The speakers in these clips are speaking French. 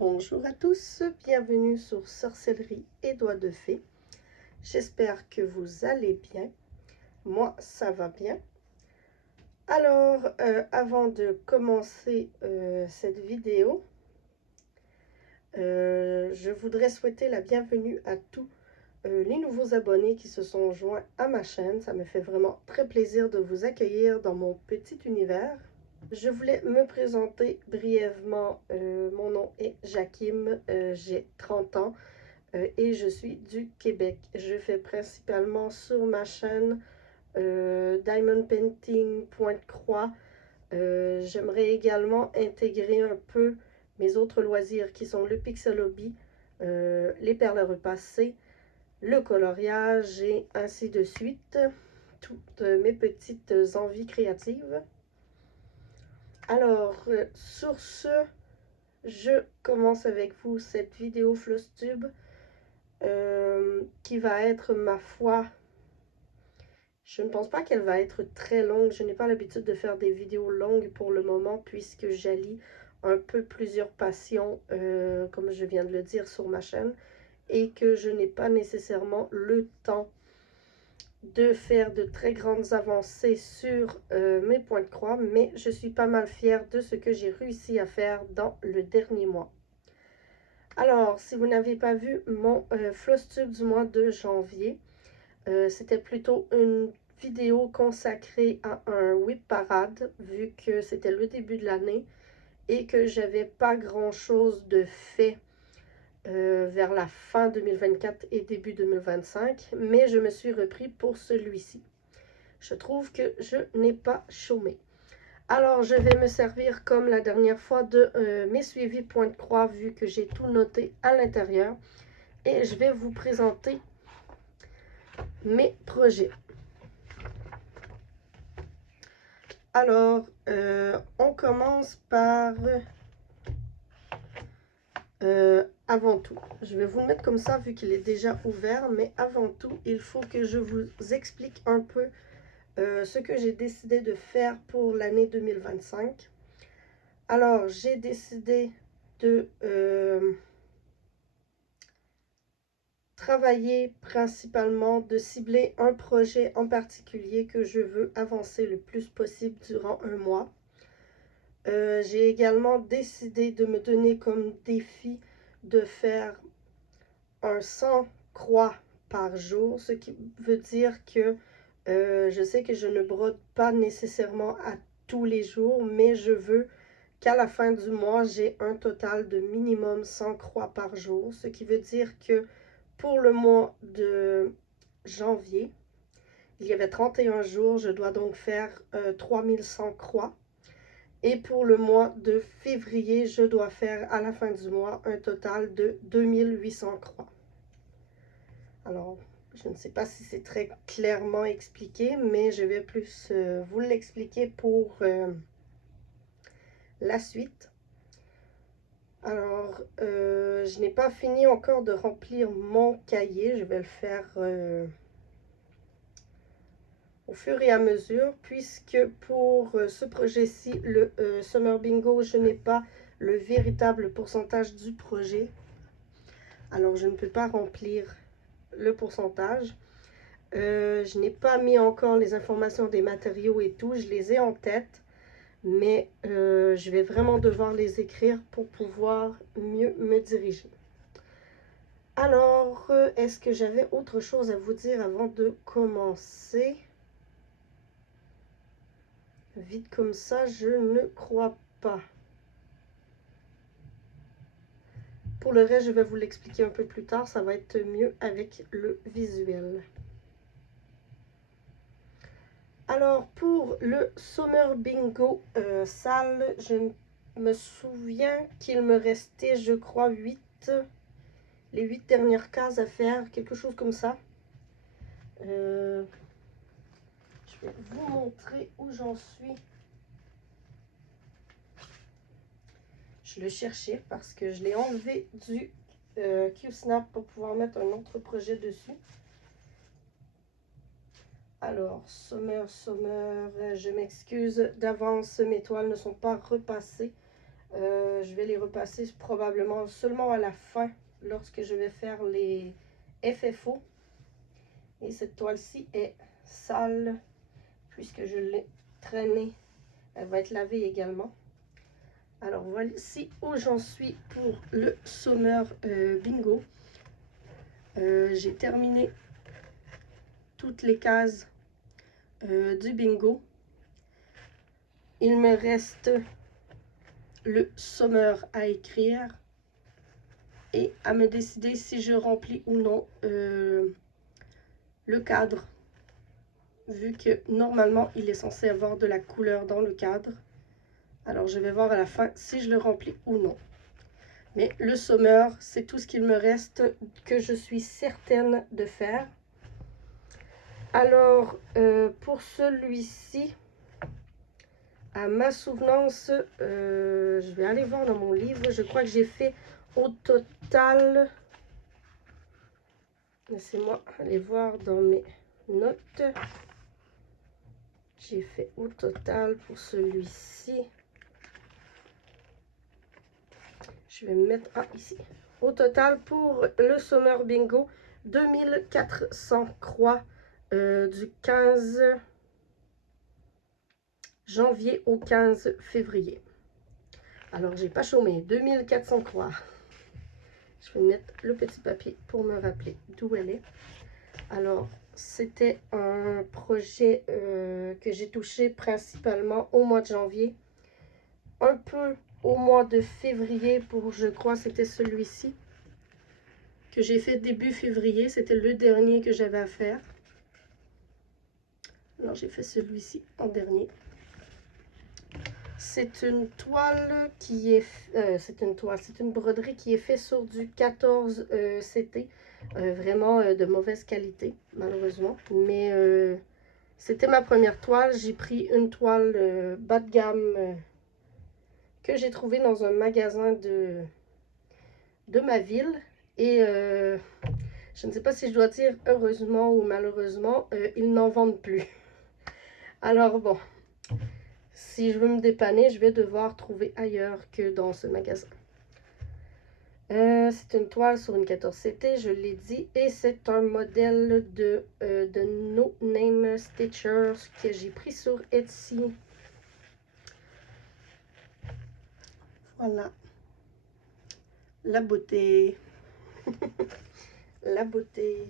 Bonjour à tous, bienvenue sur Sorcellerie et Doigts de Fée. J'espère que vous allez bien. Moi, ça va bien. Alors, avant de commencer cette vidéo, je voudrais souhaiter la bienvenue à tous les nouveaux abonnés qui se sont joints à ma chaîne. Ça me fait vraiment très plaisir de vous accueillir dans mon petit univers. Je voulais me présenter brièvement. Mon nom est Jakim, j'ai 30 ans et je suis du Québec. Je fais principalement sur ma chaîne Diamond Painting Pointe-Croix. J'aimerais également intégrer un peu mes autres loisirs qui sont le pixel hobby, les perles repassées, le coloriage et ainsi de suite. Toutes mes petites envies créatives. Alors, sur ce, je commence avec vous cette vidéo Flosstube qui va être, ma foi, je ne pense pas qu'elle va être très longue. Je n'ai pas l'habitude de faire des vidéos longues pour le moment puisque j'allie un peu plusieurs passions, comme je viens de le dire sur ma chaîne, et que je n'ai pas nécessairement le temps de faire de très grandes avancées sur mes points de croix, mais je suis pas mal fière de ce que j'ai réussi à faire dans le dernier mois. Alors, si vous n'avez pas vu mon Flosstube du mois de janvier, c'était plutôt une vidéo consacrée à un whip parade, vu que c'était le début de l'année et que j'avais pas grand chose de fait vers la fin 2024 et début 2025, mais je me suis repris pour celui-ci. Je trouve que je n'ai pas chômé. Alors, je vais me servir comme la dernière fois de mes suivis point de croix, vu que j'ai tout noté à l'intérieur. Et je vais vous présenter mes projets. Alors, on commence par avant tout. Je vais vous le mettre comme ça vu qu'il est déjà ouvert, mais avant tout, il faut que je vous explique un peu ce que j'ai décidé de faire pour l'année 2025. Alors, j'ai décidé de travailler principalement, de cibler un projet en particulier que je veux avancer le plus possible durant un mois. J'ai également décidé de me donner comme défi de faire un 100 croix par jour, ce qui veut dire que je sais que je ne brode pas nécessairement à tous les jours, mais je veux qu'à la fin du mois, j'ai un total de minimum 100 croix par jour, ce qui veut dire que pour le mois de janvier, il y avait 31 jours, je dois donc faire 3100 croix. Et pour le mois de février, je dois faire à la fin du mois un total de 2800 croix. Alors, je ne sais pas si c'est très clairement expliqué, mais je vais plus vous l'expliquer pour la suite. Alors, je n'ai pas fini encore de remplir mon cahier. Je vais le faire au fur et à mesure, puisque pour ce projet-ci, le Summer Bingo, je n'ai pas le véritable pourcentage du projet. Alors, je ne peux pas remplir le pourcentage. Je n'ai pas mis encore les informations des matériaux et tout. Je les ai en tête, mais je vais vraiment devoir les écrire pour pouvoir mieux me diriger. Alors, est-ce que j'avais autre chose à vous dire avant de commencer? Vite comme ça, je ne crois pas. Pour le reste, je vais vous l'expliquer un peu plus tard. Ça va être mieux avec le visuel. Alors, pour le Summer Bingo salle, je me souviens qu'il me restait, je crois, les 8 dernières cases à faire, quelque chose comme ça. Je vais vous montrer où j'en suis. Je le cherchais parce que je l'ai enlevé du Q-Snap pour pouvoir mettre un autre projet dessus. Alors, Summer, je m'excuse d'avance, mes toiles ne sont pas repassées. Je vais les repasser probablement seulement à la fin, lorsque je vais faire les FFO. Et cette toile-ci est sale, puisque je l'ai traînée. Elle va être lavée également. Alors voici où j'en suis pour le Summer Bingo. J'ai terminé toutes les cases du bingo. Il me reste le Summer à écrire et à me décider si je remplis ou non le cadre, vu que normalement il est censé avoir de la couleur dans le cadre. Alors je vais voir à la fin si je le remplis ou non. Mais le Summer, c'est tout ce qu'il me reste que je suis certaine de faire. Alors, pour celui-ci, à ma souvenance, je vais aller voir dans mon livre. Je crois que j'ai fait au total... Laissez-moi aller voir dans mes notes. J'ai fait au total pour celui-ci. Je vais me mettre ici. Au total pour le Summer Bingo, 2400 croix du 15 janvier au 15 février. Alors, j'ai pas chômé. 2400 croix. Je vais mettre le petit papier pour me rappeler d'où elle est. Alors, c'était un projet que j'ai touché principalement au mois de janvier. Un peu au mois de février pour, je crois, c'était celui-ci. Que j'ai fait début février. C'était le dernier que j'avais à faire. Alors, j'ai fait celui-ci en dernier. C'est une toile qui est... c'est une broderie qui est faite sur du 14 CT. Vraiment de mauvaise qualité, malheureusement. Mais c'était ma première toile. J'ai pris une toile bas de gamme que j'ai trouvée dans un magasin de ma ville. Et je ne sais pas si je dois dire heureusement ou malheureusement, ils n'en vendent plus. Alors bon... Si je veux me dépanner, je vais devoir trouver ailleurs que dans ce magasin. C'est une toile sur une 14CT, je l'ai dit. Et c'est un modèle de No Name Stitchers que j'ai pris sur Etsy. Voilà. La beauté. La beauté.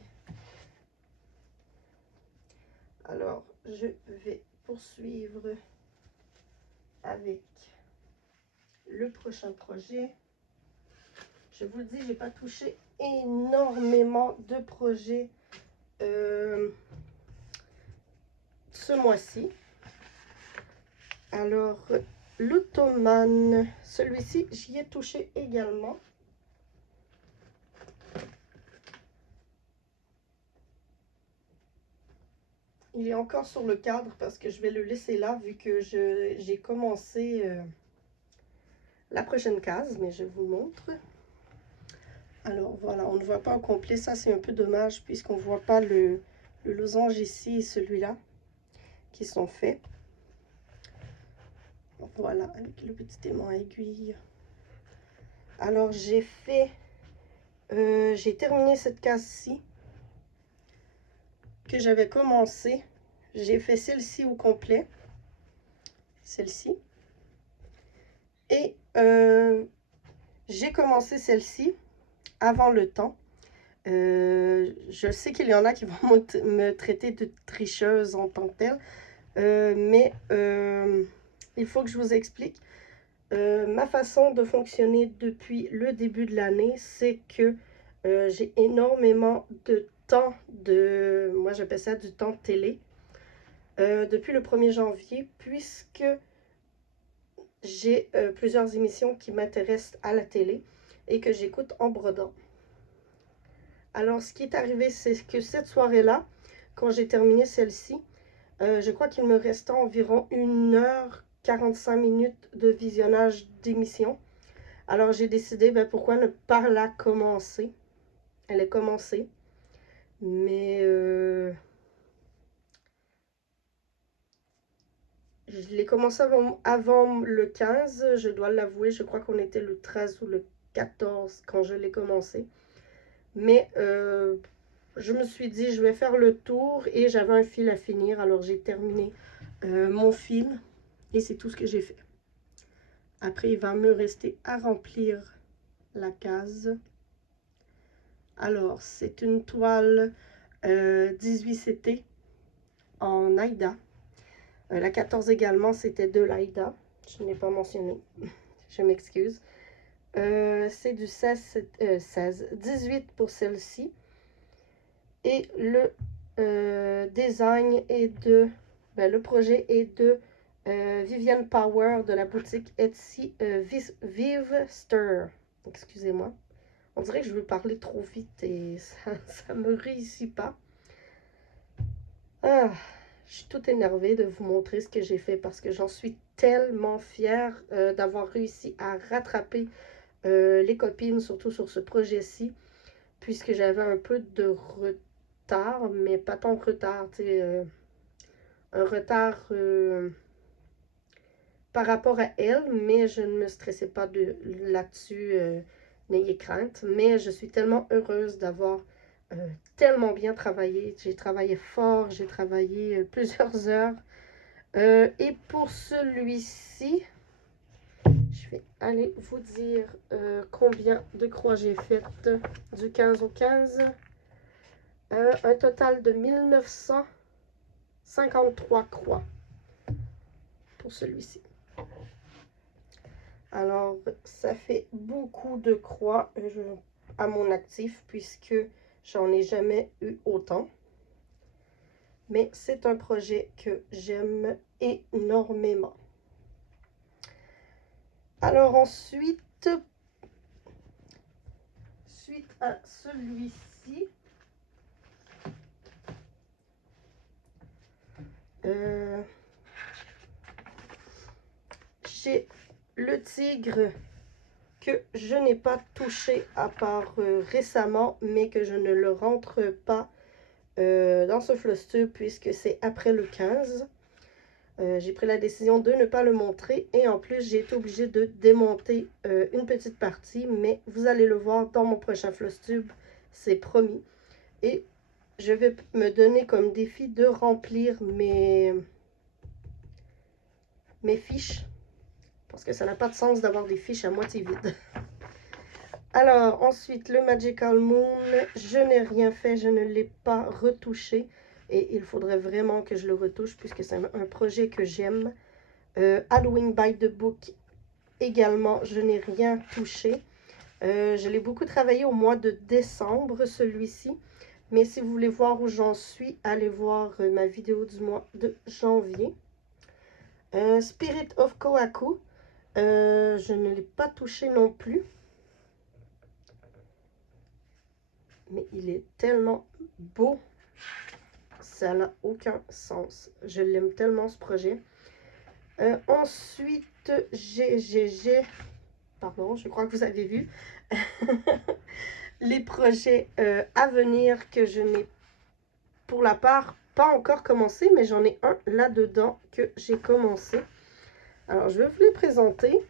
Alors, je vais poursuivre avec le prochain projet. Je vous le dis, j'ai pas touché énormément de projets ce mois-ci. Alors, l'Ottomane, celui-ci, j'y ai touché également. Il est encore sur le cadre parce que je vais le laisser là vu que j'ai commencé la prochaine case, mais je vous montre. Alors voilà, on ne voit pas au complet, ça c'est un peu dommage puisqu'on ne voit pas le losange ici et celui-là qui sont faits. Voilà, avec le petit aimant à aiguille. Alors j'ai terminé cette case-ci que j'avais commencé. J'ai fait celle-ci au complet. Celle-ci. Et j'ai commencé celle-ci avant le temps. Je sais qu'il y en a qui vont me traiter de tricheuse en tant que telle. Mais il faut que je vous explique. Ma façon de fonctionner depuis le début de l'année, c'est que j'ai énormément de temps moi j'appelle ça du temps de télé, depuis le 1er janvier, puisque j'ai plusieurs émissions qui m'intéressent à la télé et que j'écoute en brodant. Alors ce qui est arrivé, c'est que cette soirée-là, quand j'ai terminé celle-ci, je crois qu'il me restait environ 1h45 minutes de visionnage d'émission. Alors j'ai décidé, pourquoi ne pas la commencer. Elle est commencée. Mais Je l'ai commencé avant le 15, je dois l'avouer. Je crois qu'on était le 13 ou le 14 quand je l'ai commencé. Mais je me suis dit, je vais faire le tour et j'avais un fil à finir. Alors j'ai terminé mon fil et c'est tout ce que j'ai fait. Après, il va me rester à remplir la case. Alors, c'est une toile 18 CT en Aïda. La 14 également, c'était de l'Aïda. Je n'ai pas mentionné. Je m'excuse. C'est du 18 pour celle-ci. Et le design est de... le projet est de Vivienne Power de la boutique Etsy Vive Stir. Excusez-moi. On dirait que je veux parler trop vite et ça me réussit pas. Ah, je suis toute énervée de vous montrer ce que j'ai fait parce que j'en suis tellement fière d'avoir réussi à rattraper les copines, surtout sur ce projet-ci, puisque j'avais un peu de retard, mais pas tant de retard, tu sais, un retard par rapport à elle, mais je ne me stressais pas là-dessus, n'ayez crainte. Mais je suis tellement heureuse d'avoir tellement bien travaillé. J'ai travaillé fort, j'ai travaillé plusieurs heures. Et pour celui-ci, je vais aller vous dire combien de croix j'ai faites du 15 au 15. Un total de 1953 croix pour celui-ci. Alors, ça fait beaucoup de croix à mon actif puisque j'en ai jamais eu autant. Mais c'est un projet que j'aime énormément. Alors ensuite, suite à celui-ci, j'ai le tigre que je n'ai pas touché à part récemment, mais que je ne le rentre pas dans ce floss tube puisque c'est après le 15. J'ai pris la décision de ne pas le montrer et en plus j'ai été obligée de démonter une petite partie, mais vous allez le voir dans mon prochain floss tube, c'est promis. Et je vais me donner comme défi de remplir mes fiches parce que ça n'a pas de sens d'avoir des fiches à moitié vides. Alors ensuite le Magical Moon, je n'ai rien fait, je ne l'ai pas retouché et il faudrait vraiment que je le retouche puisque c'est un projet que j'aime. Halloween by the Book également, je n'ai rien touché. Je l'ai beaucoup travaillé au mois de décembre, celui-ci. Mais si vous voulez voir où j'en suis, allez voir ma vidéo du mois de janvier. Spirit of Kohaku, je ne l'ai pas touché non plus. Mais il est tellement beau, ça n'a aucun sens. Je l'aime tellement ce projet. Ensuite, pardon, je crois que vous avez vu les projets à venir que je n'ai pour la part pas encore commencé, mais j'en ai un là-dedans que j'ai commencé. Alors, je vais vous les présenter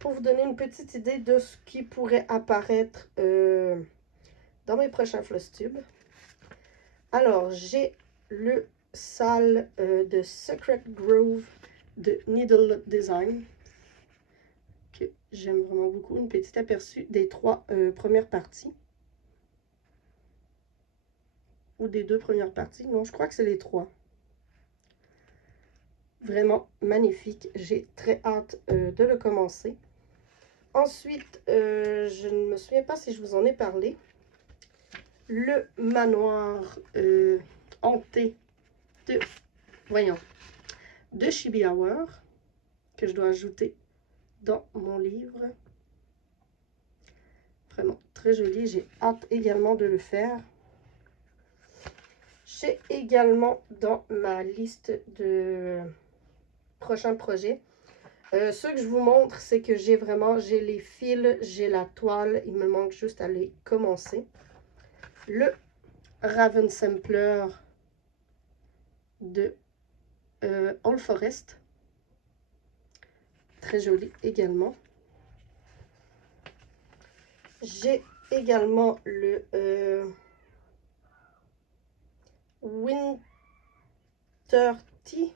pour vous donner une petite idée de ce qui pourrait apparaître dans mes prochains floss tubes. Alors, j'ai le sale de Secret Grove de Needle Design que j'aime vraiment beaucoup. Une petite aperçu des 3 premières parties. Ou des 2 premières parties. Non, je crois que c'est les 3. Vraiment magnifique. J'ai très hâte de le commencer. Ensuite, je ne me souviens pas si je vous en ai parlé. Le manoir hanté de, de Chibi Hour que je dois ajouter dans mon livre. Vraiment très joli. J'ai hâte également de le faire. J'ai également dans ma liste de prochains projets. Ce que je vous montre, c'est que j'ai les fils, j'ai la toile. Il me manque juste à les commencer. Le Raven Sampler de All Forest. Très joli également. J'ai également le Winter Tea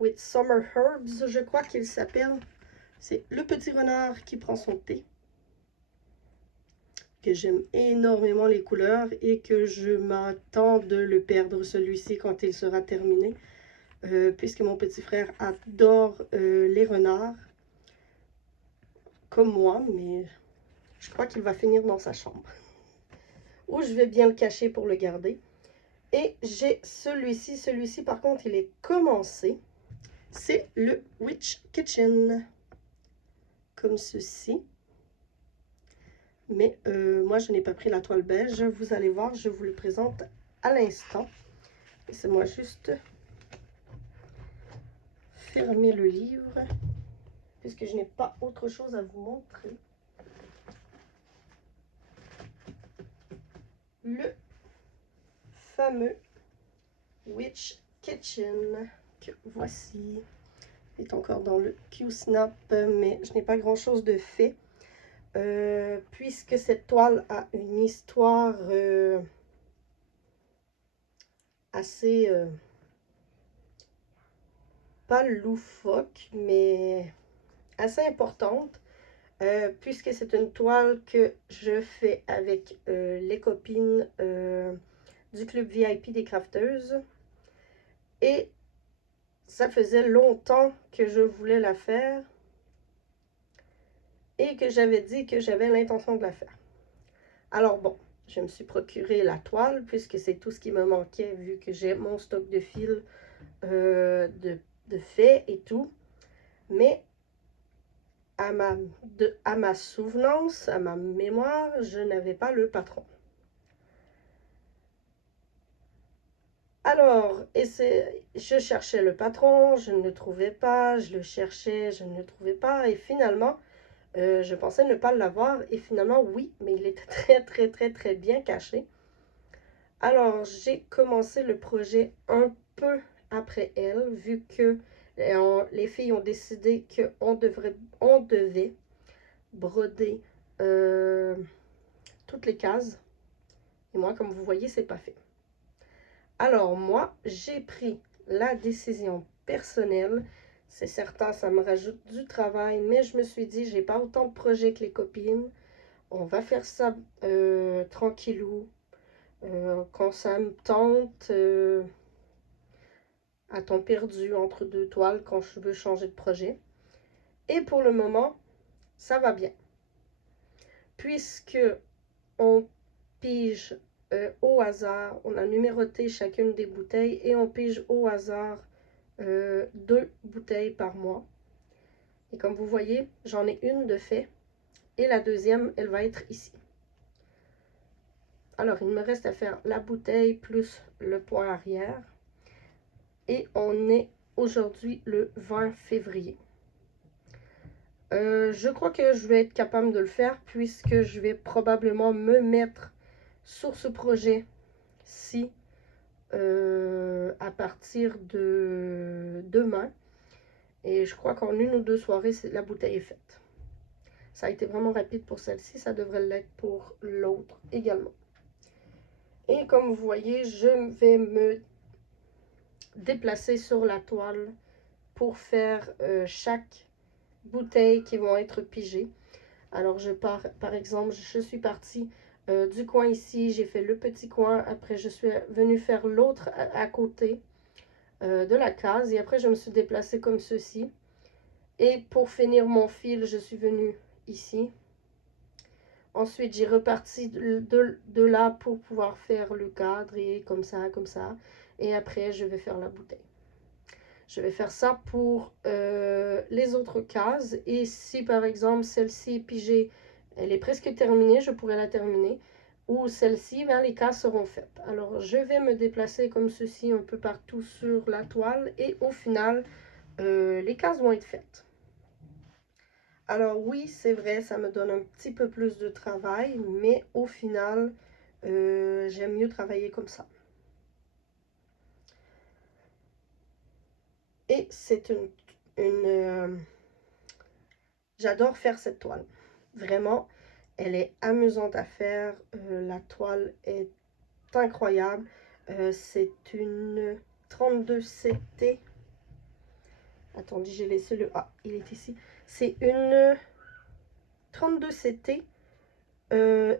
with Summer Herbs, je crois qu'il s'appelle. C'est le petit renard qui prend son thé. Que j'aime énormément les couleurs et que je m'attends de le perdre celui-ci quand il sera terminé. Puisque mon petit frère adore les renards. Comme moi, mais je crois qu'il va finir dans sa chambre. Ou je vais bien le cacher pour le garder. Et j'ai celui-ci. Celui-ci, par contre, il est commencé. C'est le Witch Kitchen. Comme ceci. Mais moi, je n'ai pas pris la toile beige. Vous allez voir, je vous le présente à l'instant. Laissez-moi juste fermer le livre. Puisque je n'ai pas autre chose à vous montrer. Le fameux Witch Kitchen que voici. Il est encore dans le Q-Snap, mais je n'ai pas grand chose de fait. Puisque cette toile a une histoire assez, pas loufoque, mais assez importante. Puisque c'est une toile que je fais avec les copines du club VIP des crafteuses. Et ça faisait longtemps que je voulais la faire. Et que j'avais dit que j'avais l'intention de la faire. Alors bon, je me suis procuré la toile puisque c'est tout ce qui me manquait vu que j'ai mon stock de fils de fait et tout. Mais à ma souvenance, à ma mémoire, je n'avais pas le patron. Alors, je cherchais le patron, je ne le trouvais pas, je le cherchais, je ne le trouvais pas. Et finalement, je pensais ne pas l'avoir. Et finalement, oui, mais il était très bien caché. Alors, j'ai commencé le projet un peu après elle, vu que les filles ont décidé qu'on devait broder toutes les cases. Et moi, comme vous voyez, c'est pas fait. Alors, moi, j'ai pris la décision personnelle. C'est certain, ça me rajoute du travail, mais je me suis dit, j'ai pas autant de projets que les copines. On va faire ça tranquillou. Quand ça me tente, à temps perdu entre deux toiles quand je veux changer de projet. Et pour le moment, ça va bien. Puisque on pige au hasard, on a numéroté chacune des bouteilles et on pige au hasard 2 bouteilles par mois. Et comme vous voyez, j'en ai une de fait et la deuxième, elle va être ici. Alors, il me reste à faire la bouteille plus le point arrière. Et on est aujourd'hui le 20 février. Je crois que je vais être capable de le faire puisque je vais probablement me mettre sur ce projet-ci à partir de demain. Et je crois qu'en une ou deux soirées, la bouteille est faite. Ça a été vraiment rapide pour celle-ci, ça devrait l'être pour l'autre également. Et comme vous voyez, je vais me déplacer sur la toile pour faire chaque bouteille qui vont être pigées. Alors je pars, par exemple, je suis partie du coin ici, j'ai fait le petit coin, après je suis venue faire l'autre à côté de la case et après je me suis déplacée comme ceci. Et pour finir mon fil, je suis venue ici. Ensuite, j'ai reparti de là pour pouvoir faire le cadre et comme ça, comme ça. Et après, je vais faire la bouteille. Je vais faire ça pour les autres cases. Et si par exemple celle-ci est pigée, elle est presque terminée, je pourrais la terminer. Ou celle-ci, ben, les cases seront faites. Alors je vais me déplacer comme ceci un peu partout sur la toile. Et au final, les cases vont être faites. Alors oui, c'est vrai, ça me donne un petit peu plus de travail. Mais au final, j'aime mieux travailler comme ça. Et c'est j'adore faire cette toile. Vraiment, elle est amusante à faire. La toile est incroyable. C'est une 32CT. Attendez, j'ai laissé le... Ah, il est ici. C'est une 32CT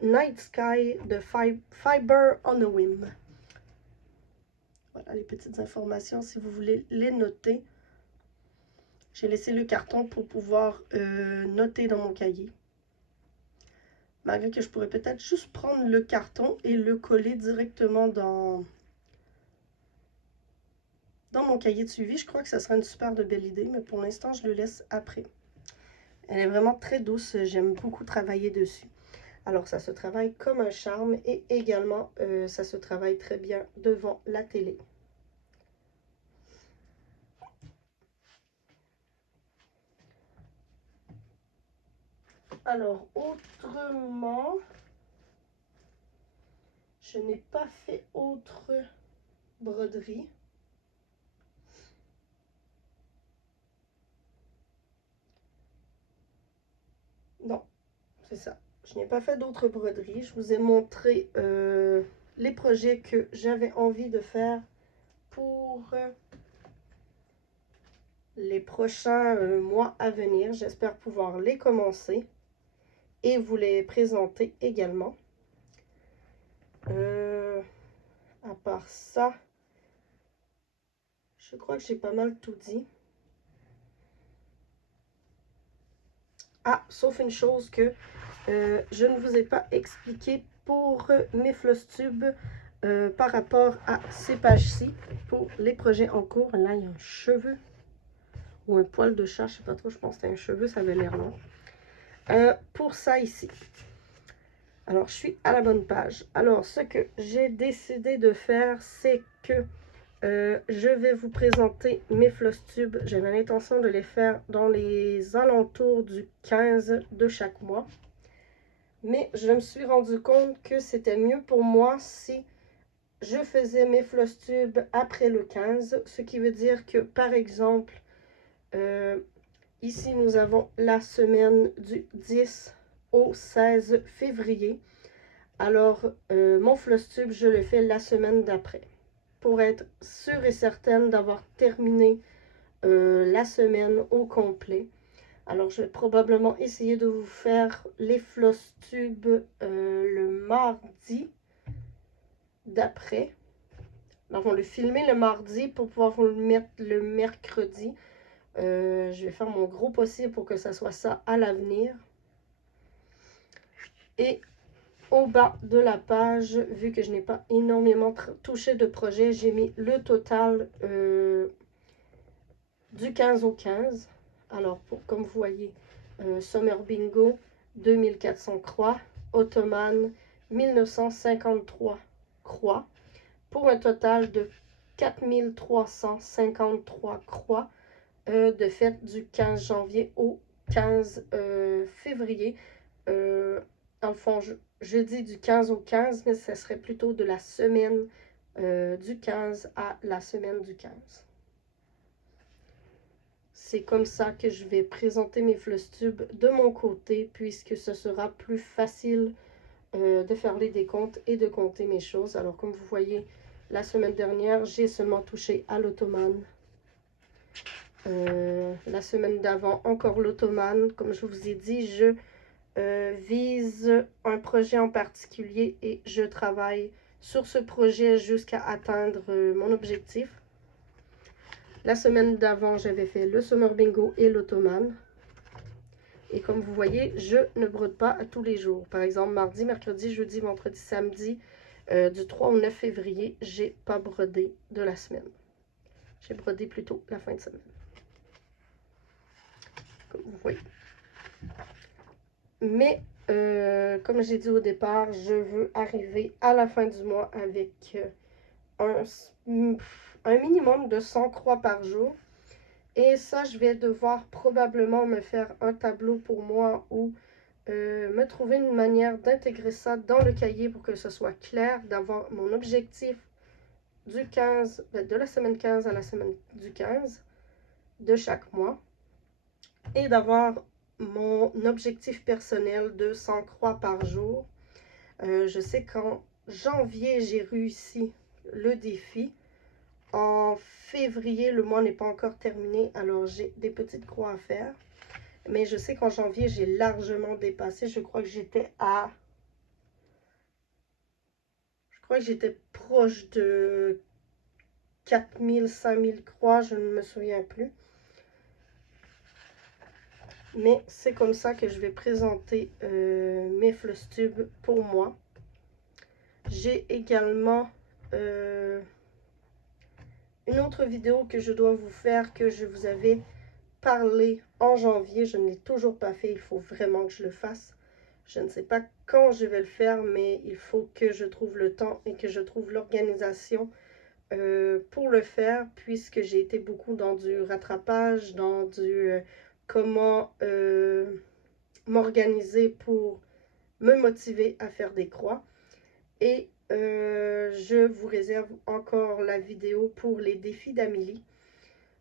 Night Sky de Fiber on a Whim. Voilà les petites informations si vous voulez les noter. J'ai laissé le carton pour pouvoir noter dans mon cahier. Malgré que je pourrais peut-être juste prendre le carton et le coller directement dans mon cahier de suivi. Je crois que ça serait une super de belle idée, mais pour l'instant, je le laisse après. Elle est vraiment très douce. J'aime beaucoup travailler dessus. Alors, ça se travaille comme un charme et également, ça se travaille très bien devant la télé. Alors, autrement, je n'ai pas fait autre broderie. Non, c'est ça. Je n'ai pas fait d'autres broderies. Je vous ai montré les projets que j'avais envie de faire pour les prochains mois à venir. J'espère pouvoir les commencer et vous les présenter également. À part ça, je crois que j'ai pas mal tout dit. Ah, sauf une chose que je ne vous ai pas expliqué pour mes Flosstube par rapport à ces pages-ci, pour les projets en cours. Là, il y a un cheveu ou un poil de chat, je sais pas trop, je pense que c'était un cheveu, ça avait l'air long. Pour ça ici. Alors, je suis à la bonne page. Alors, ce que j'ai décidé de faire, c'est que je vais vous présenter mes Flosstube. J'avais l'intention de les faire dans les alentours du 15 de chaque mois. Mais je me suis rendu compte que c'était mieux pour moi si je faisais mes Flosstube après le 15. Ce qui veut dire que, par exemple, ici nous avons la semaine du 10 au 16 février. Alors, mon Flosstube, je le fais la semaine d'après. Pour être sûre et certaine d'avoir terminé la semaine au complet. Alors, je vais probablement essayer de vous faire les Flosstube le mardi d'après. Donc, on va le filmer le mardi pour pouvoir vous le mettre le mercredi. Je vais faire mon gros possible pour que ça soit ça à l'avenir. Et au bas de la page, vu que je n'ai pas énormément touché de projets, j'ai mis le total du 15 au 15. Alors, comme vous voyez, Summer Bingo, 2400 croix. Ottoman, 1953 croix. Pour un total de 4353 croix de fête du 15 janvier au 15 février. En fond, je dis du 15 au 15, mais ce serait plutôt de la semaine du 15 à la semaine du 15. C'est comme ça que je vais présenter mes Flosstube de mon côté, puisque ce sera plus facile de faire les décomptes et de compter mes choses. Alors, comme vous voyez, la semaine dernière, j'ai seulement touché à l'Ottoman. La semaine d'avant, encore l'Ottoman. Comme je vous ai dit, je vise un projet en particulier et je travaille sur ce projet jusqu'à atteindre mon objectif. La semaine d'avant, j'avais fait le Summer Bingo et l'Ottoman. Et comme vous voyez, je ne brode pas à tous les jours. Par exemple, mardi, mercredi, jeudi, vendredi, samedi, du 3 au 9 février, j'ai pas brodé de la semaine. J'ai brodé plutôt la fin de semaine. Comme vous voyez. Mais, comme j'ai dit au départ, je veux arriver à la fin du mois avec un minimum de 100 croix par jour. Et ça, je vais devoir probablement me faire un tableau pour moi ou me trouver une manière d'intégrer ça dans le cahier pour que ce soit clair, d'avoir mon objectif du 15, de la semaine 15 à la semaine du 15. de chaque mois et d'avoir mon objectif personnel de 100 croix par jour. Je sais qu'en janvier, j'ai réussi le défi. En février, le mois n'est pas encore terminé, alors j'ai des petites croix à faire. Mais je sais qu'en janvier, j'ai largement dépassé. Je crois que j'étais proche de 4000, 5000 croix, je ne me souviens plus. Mais c'est comme ça que je vais présenter mes Flosstube pour moi. J'ai également une autre vidéo que je dois vous faire, que je vous avais parlé en janvier. Je ne l'ai toujours pas fait, il faut vraiment que je le fasse. Je ne sais pas quand je vais le faire, mais il faut que je trouve le temps et que je trouve l'organisation pour le faire, puisque j'ai été beaucoup dans du rattrapage, dans du comment m'organiser pour me motiver à faire des croix. Et je vous réserve encore la vidéo pour les défis d'Amélie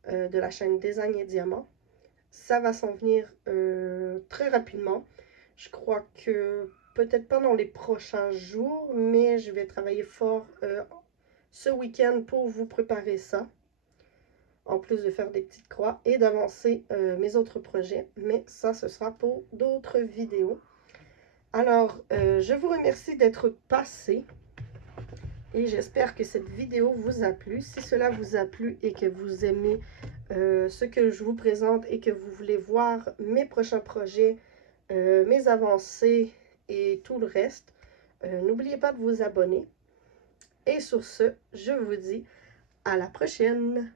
de la chaîne Design et Diamant. Ça va s'en venir très rapidement. Je crois que peut-être pas dans les prochains jours, mais je vais travailler fort ce week-end pour vous préparer ça. En plus de faire des petites croix et d'avancer mes autres projets. Mais ça, ce sera pour d'autres vidéos. Alors, je vous remercie d'être passé. Et j'espère que cette vidéo vous a plu. Si cela vous a plu et que vous aimez ce que je vous présente et que vous voulez voir mes prochains projets, mes avancées et tout le reste, n'oubliez pas de vous abonner. Et sur ce, je vous dis à la prochaine!